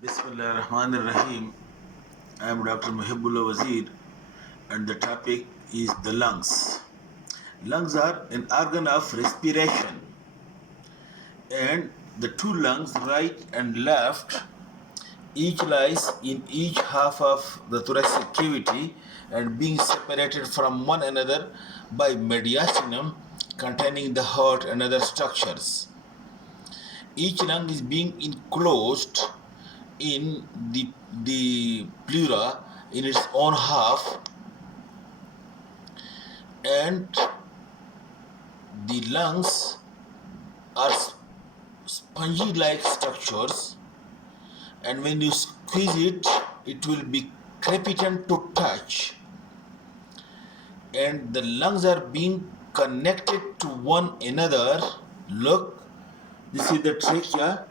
Bismillah ar-Rahman ar-Rahim. I am Dr. Muhibbullah Wazir, and the topic is the lungs. Lungs are an organ of respiration, and the two lungs, right and left, each lies in each half of the thoracic cavity and being separated from one another by mediastinum containing the heart and other structures. Each lung is being enclosed in the pleura in its own half, and the lungs are spongy like structures, and when you squeeze it, it will be crepitant to touch, and the lungs are being connected to one another. Look, this is the trachea,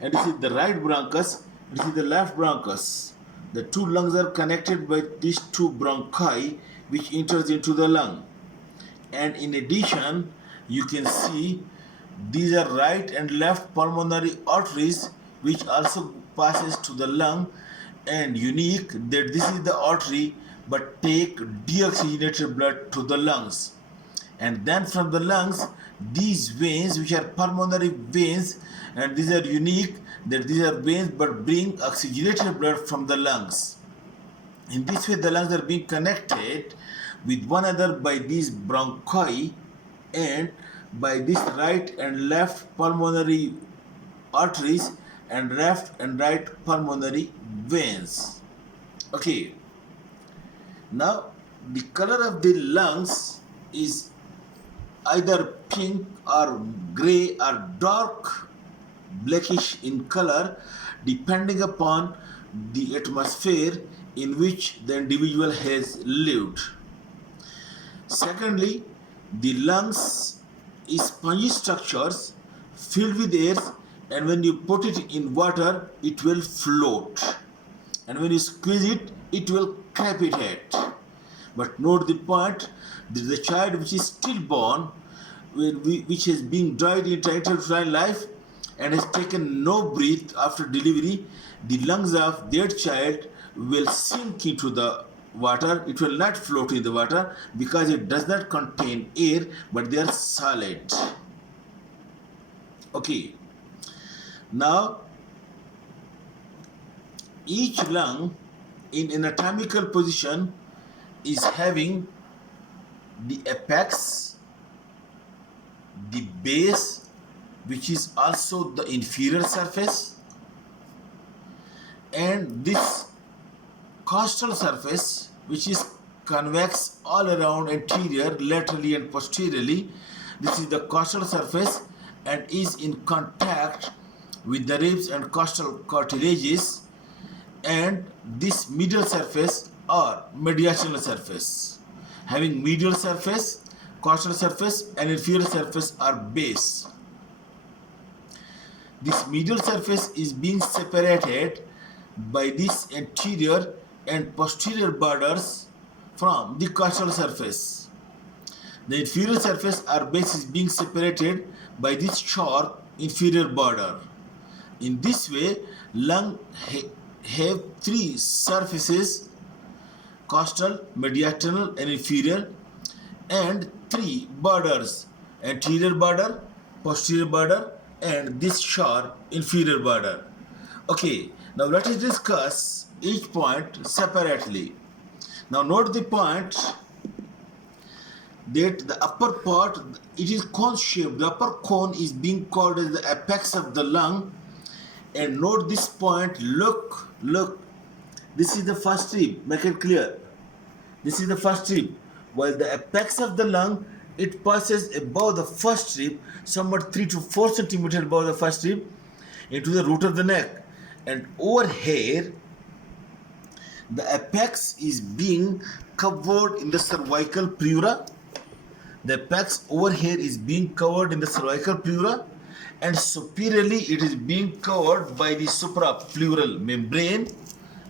and this is the right bronchus, this is the left bronchus. The two lungs are connected by these two bronchi which enters into the lung. And in addition, you can see these are right and left pulmonary arteries which also passes to the lung, and unique that this is the artery but take deoxygenated blood to the lungs, and then from the lungs these veins which are pulmonary veins, and these are unique that these are veins but bring oxygenated blood from the lungs. In this way the lungs are being connected with one another by these bronchi and by this right and left pulmonary arteries and left and right pulmonary veins. Okay, now the color of the lungs is either pink or gray or dark blackish in color depending upon the atmosphere in which the individual has lived. Secondly, the lungs is spongy structures filled with air, and when you put it in water it will float, and when you squeeze it it will crepitate. But note the point, the child which is stillborn, which has been died in intrauterine life and has taken no breath after delivery, the lungs of that child will sink into the water. It will not float in the water because it does not contain air, but they are solid. Okay, now each lung in anatomical position is having the apex, the base, which is also the inferior surface, and this costal surface which is convex all around, anterior, laterally and posteriorly. This is the costal surface and is in contact with the ribs and costal cartilages, and this medial surface or mediastinal surface, having medial surface, costal surface and inferior surface are base. This medial surface is being separated by this anterior and posterior borders from the costal surface. The inferior surface or base is being separated by this sharp inferior border. In this way, lung have three surfaces: costal, mediastinal and inferior, and three borders: anterior border, posterior border and this sharp inferior border. Okay, now let us discuss each point separately. Now note the point that the upper part, it is cone shaped. The upper cone is being called as the apex of the lung, and note this point. Look, this is the first rib, make it clear. This is the first rib, while the apex of the lung, it passes above the first rib, somewhat 3 to 4 centimeters above the first rib, into the root of the neck. And over here, the apex is being covered in the cervical pleura. The apex over here is being covered in the cervical pleura, and superiorly it is being covered by the suprapleural membrane.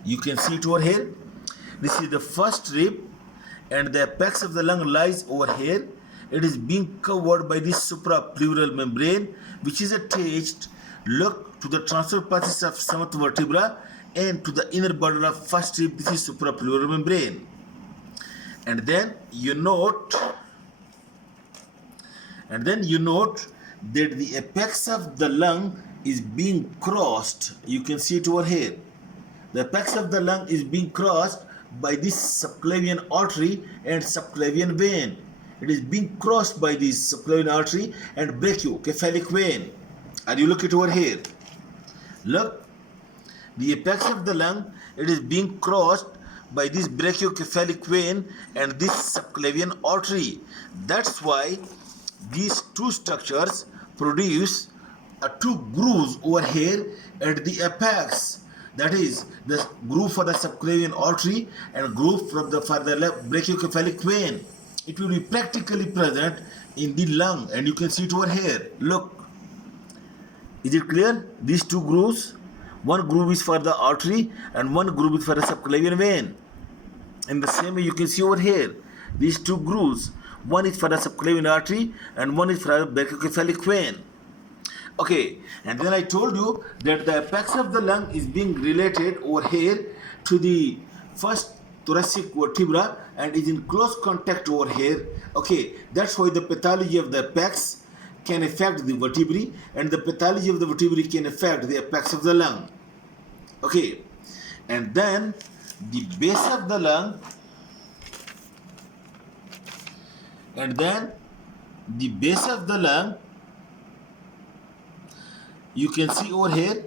You can see it over here. This is the first rib, and the apex of the lung lies over here. It is being covered by the suprapleural membrane, which is attached, look, to the transverse passages of seventh vertebra and to the inner border of first rib. This is suprapleural membrane. And then you note that the apex of the lung is being crossed. You can see it over here. The apex of the lung is being crossed by this subclavian artery and subclavian vein. It is being crossed by this subclavian artery and brachiocephalic vein. Are you looking over here? Look, the apex of the lung, it is being crossed by this brachiocephalic vein and this subclavian artery. That's why these two structures produce two grooves over here at the apex. That is the groove for the subclavian artery and groove for the brachiocephalic vein. It will be practically present in the lung, and you can see it over here. Look, is it clear? These two grooves, one groove is for the artery and one groove is for the subclavian vein. In the same way, you can see over here, these two grooves, one is for the subclavian artery and one is for the brachiocephalic vein. Okay, and then I told you that the apex of the lung is being related over here to the first thoracic vertebra and is in close contact over here. Okay, that's why the pathology of the apex can affect the vertebrae and the pathology of the vertebrae can affect the apex of the lung. Okay, and then the base of the lung you can see over here.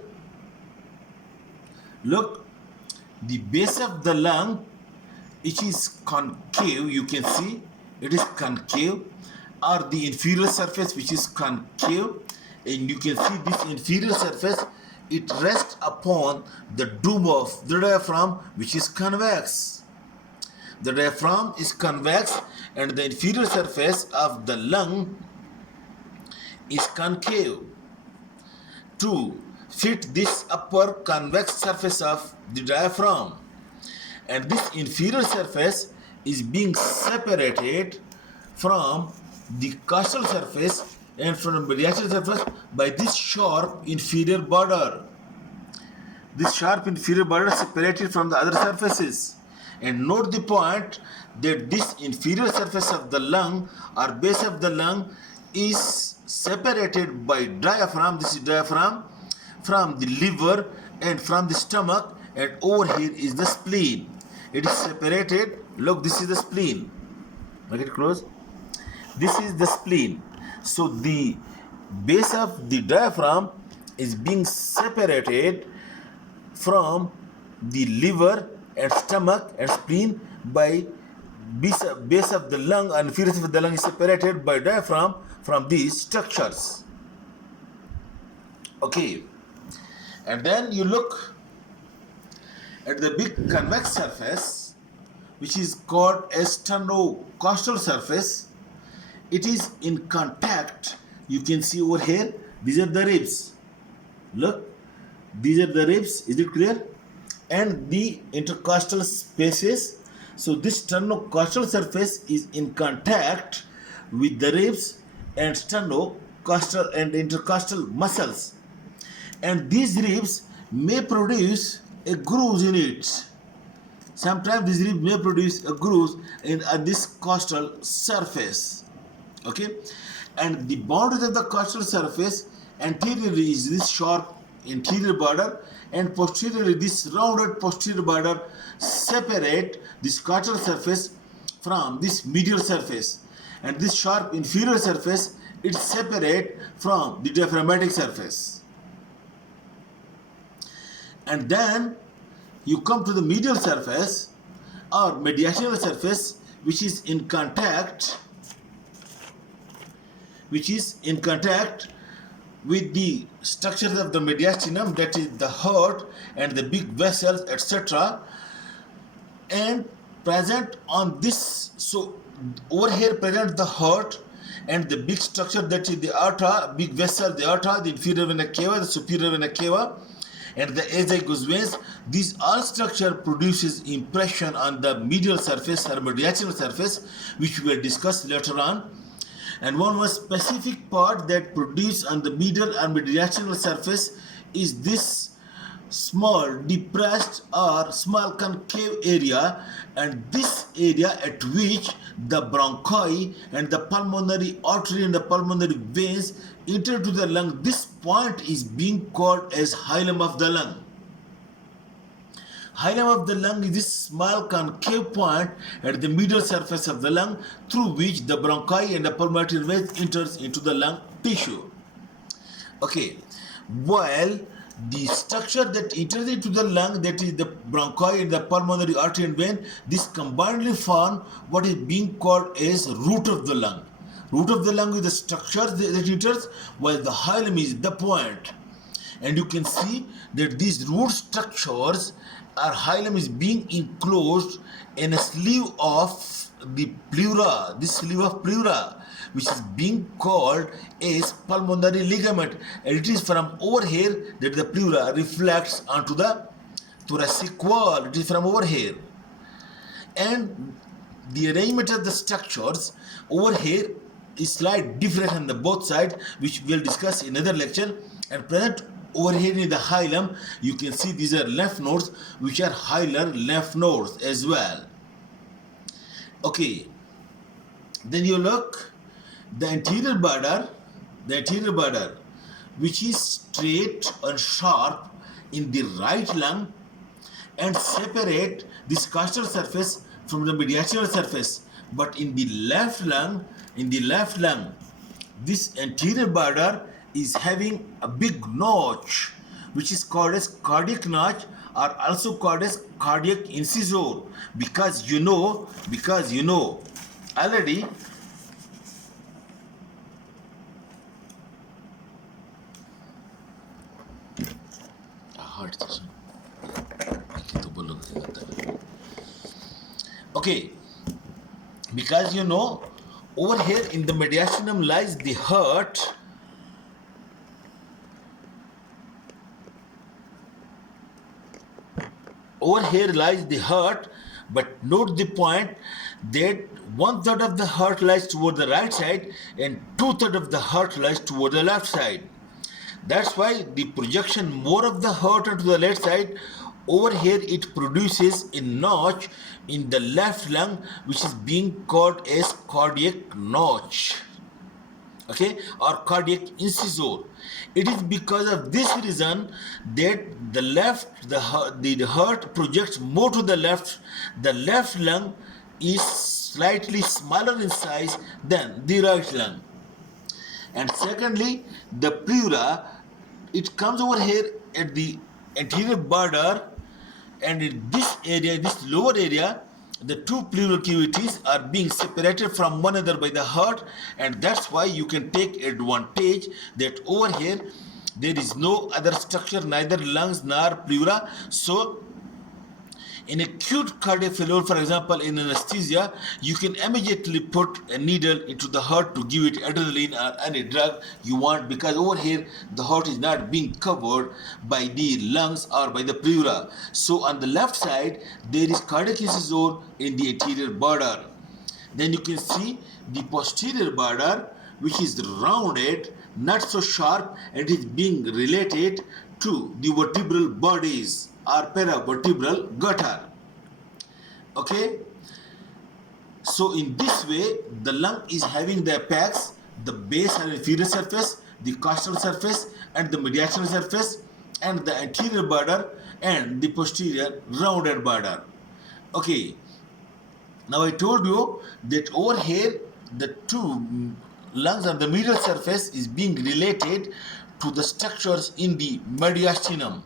Look, the base of the lung, it is concave. You can see it is concave, or the inferior surface which is concave, and you can see this inferior surface, it rests upon the dome of the diaphragm which is convex. The diaphragm is convex and the inferior surface of the lung is concave to fit this upper convex surface of the diaphragm, and this inferior surface is being separated from the costal surface and from the mediastinal surface by this sharp inferior border. This sharp inferior border is separated from the other surfaces. And note the point that this inferior surface of the lung or base of the lung is separated by diaphragm. This is diaphragm from the liver and from the stomach, and over here is the spleen. It is separated. Look, this is the spleen. Make it close. This is the spleen. So the base of the diaphragm is being separated from the liver and stomach and spleen by base of the lung, and inferior surface of the lung is separated by diaphragm from these structures. Okay, and then you look at the big convex surface which is called a sternocostal surface. It is in contact. You can see over here, these are the ribs. Look, these are the ribs. Is it clear? And the intercostal spaces. So this sternocostal surface is in contact with the ribs and sternocostal and intercostal muscles, and these ribs may produce a groove in it. Sometimes these ribs may produce a groove in this costal surface. Okay, and the boundaries of the costal surface, anteriorly is this sharp interior border, and posteriorly this rounded posterior border separate this costal surface from this medial surface, and this sharp inferior surface, it separate from the diaphragmatic surface. And then you come to the medial surface or mediastinal surface, which is in contact with the structures of the mediastinum, that is the heart and the big vessels, etc., and present on this. So over here present the heart and the big structure, that is the aorta, big vessel, the aorta, the inferior vena cava, the superior vena cava, and the azygous veins. These all structure produces impression on the medial surface or mediastinal surface, which we will discuss later on. And one more specific part that produce on the medial and mediastinal surface is this small depressed or small concave area, and this area at which the bronchi and the pulmonary artery and the pulmonary veins enter to the lung, this point is being called as hilum of the lung. Hilum of the lung is this small concave point at the middle surface of the lung through which the bronchi and the pulmonary veins enters into the lung tissue. Okay, while the structure that enters into the lung, that is the bronchi and the pulmonary artery and vein, this combinedly form what is being called as root of the lung. Root of the lung is the structure that enters, while the hilum is the point. And you can see that these root structures, our hilum is being enclosed in a sleeve of the pleura, this sleeve of pleura, which is being called as pulmonary ligament, and it is from over here that the pleura reflects onto the thoracic wall. It is from over here, and the arrangement of the structures over here is slightly different on the both sides, which we will discuss in another lecture. And present over here in the hilum, you can see these are lymph nodes, which are hilar lymph nodes as well. Okay, then you look the anterior border, which is straight and sharp in the right lung and separate this costal surface from the mediastinal surface. But in the left lung, this anterior border is having a big notch, which is called as cardiac notch, or also called as cardiac incisor, because you know already okay, because you know over here in the mediastinum lies the heart. Over here lies the heart, but note the point that 1/3 of the heart lies toward the right side and 2/3 of the heart lies toward the left side. That's why the projection more of the heart onto the left side, over here it produces a notch in the left lung, which is being called as cardiac notch, okay, or cardiac incisor. It is because of this reason that the heart projects more to the left. The left lung is slightly smaller in size than the right lung. And secondly, the pleura, it comes over here at the anterior border, and in this area, this lower area, the two pleural cavities are being separated from one another by the heart, and that's why you can take advantage that over here there is no other structure, neither lungs nor pleura. So in acute cardiac failure, for example, in anesthesia, you can immediately put a needle into the heart to give it adrenaline or any drug you want, because over here the heart is not being covered by the lungs or by the pleura. So on the left side there is cardiac incisor in the anterior border. Then you can see the posterior border, which is rounded, not so sharp, and is being related to the vertebral bodies or paravertebral gutter. Okay, so in this way the lung is having the apex, the base or inferior surface, the costal surface and the mediastinal surface, and the anterior border and the posterior rounded border. Okay, now I told you that over here the two lungs on the medial surface is being related to the structures in the mediastinum.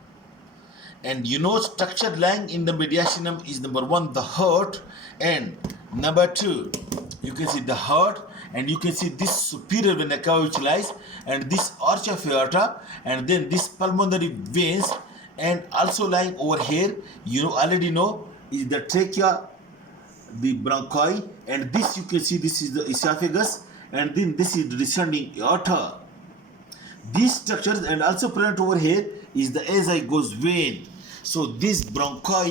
And you know, structure lying in the mediastinum is number one, the heart, and number two, you can see the heart, and you can see this superior vena cava which lies, and this arch of aorta, and then this pulmonary veins, and also lying over here, you know, already know, is the trachea, the bronchi, and this you can see this is the esophagus, and then this is the descending aorta. These structures, and also present over here is the azygos vein. So this bronchi